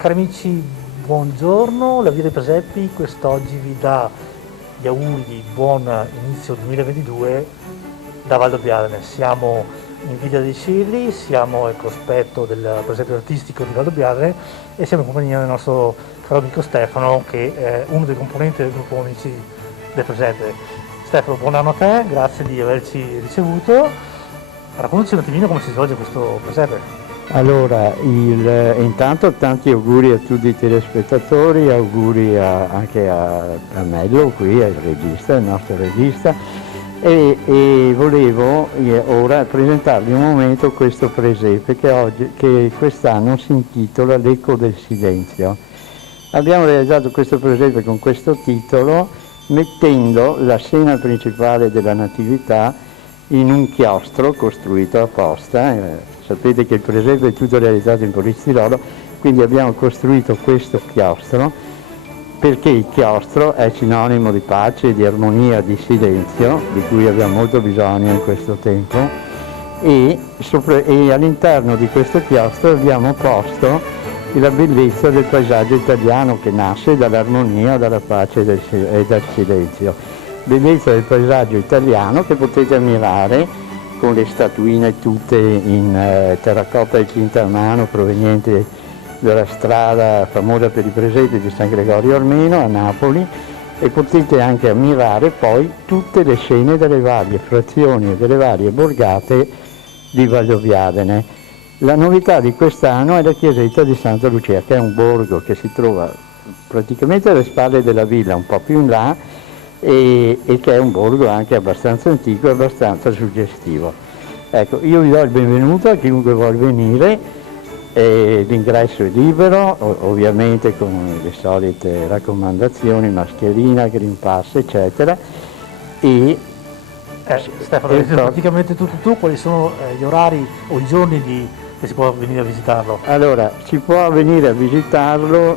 Cari amici, buongiorno, la Via dei Presepi quest'oggi vi dà gli auguri di buon inizio 2022 da Valdobbiadene. Siamo in Via dei Scilli, siamo al cospetto del presepio artistico di Valdobbiadene e siamo in compagnia del nostro caro amico Stefano, che è uno dei componenti del gruppo Amici del Presepe. Stefano, buon anno a te, grazie di averci ricevuto. Raccontaci un attimino come si svolge questo presepe. Allora, intanto tanti auguri a tutti i telespettatori, auguri anche a Mello qui, al regista, il nostro regista, e volevo ora presentarvi un momento questo presepe che quest'anno si intitola L'Eco del Silenzio. Abbiamo realizzato questo presepe con questo titolo mettendo la scena principale della Natività in un chiostro costruito apposta. Sapete che il presepe è tutto realizzato in polistirolo, quindi abbiamo costruito questo chiostro perché il chiostro è sinonimo di pace, di armonia, di silenzio, di cui abbiamo molto bisogno in questo tempo, e all'interno di questo chiostro abbiamo posto la bellezza del paesaggio italiano che nasce dall'armonia, dalla pace e dal silenzio. Bellezza del paesaggio italiano che potete ammirare con le statuine tutte in terracotta e tinta a mano provenienti dalla strada famosa per i presepi di San Gregorio Armeno a Napoli, e potete anche ammirare poi tutte le scene delle varie frazioni e delle varie borgate di Valdobbiadene. La novità di quest'anno è la chiesetta di Santa Lucia, che è un borgo che si trova praticamente alle spalle della villa, un po' più in là, e che è un borgo anche abbastanza antico e abbastanza suggestivo. Ecco, io vi do il benvenuto a chiunque vuol venire, l'ingresso è libero, ovviamente con le solite raccomandazioni, mascherina, Green Pass, eccetera. Stefano, hai detto praticamente tutto tu, quali sono gli orari o i giorni che si può venire a visitarlo? Allora, si può venire a visitarlo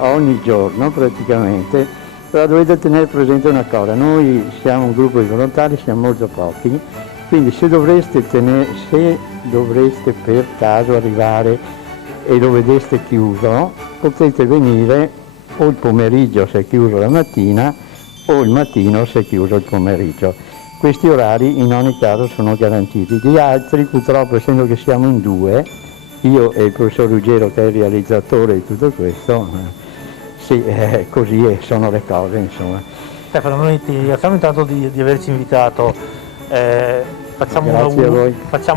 ogni giorno praticamente. Però dovete tenere presente una cosa, noi siamo un gruppo di volontari, siamo molto pochi, quindi se dovreste per caso arrivare e lo vedeste chiuso, potete venire o il pomeriggio se è chiuso la mattina o il mattino se è chiuso il pomeriggio. Questi orari in ogni caso sono garantiti. Gli altri purtroppo, essendo che siamo in due, io e il professor Ruggero che è il realizzatore di tutto questo, sì, così sono le cose, insomma. Stefano, noi ti ringraziamo intanto di averci invitato, facciamo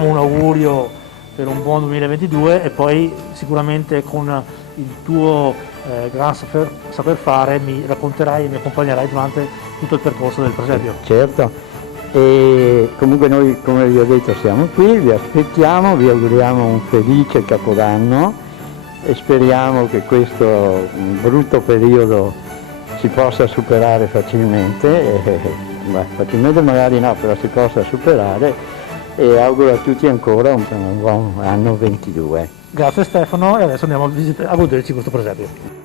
un augurio per un buon 2022 e poi sicuramente con il tuo gran saper fare mi racconterai e mi accompagnerai durante tutto il percorso del presepio. Certo, e comunque noi, come vi ho detto, siamo qui, vi aspettiamo, vi auguriamo un felice Capodanno e speriamo che questo brutto periodo si possa superare facilmente, facilmente magari no, però si possa superare, e auguro a tutti ancora un buon anno 22. Grazie Stefano, e adesso andiamo a goderci questo presepio.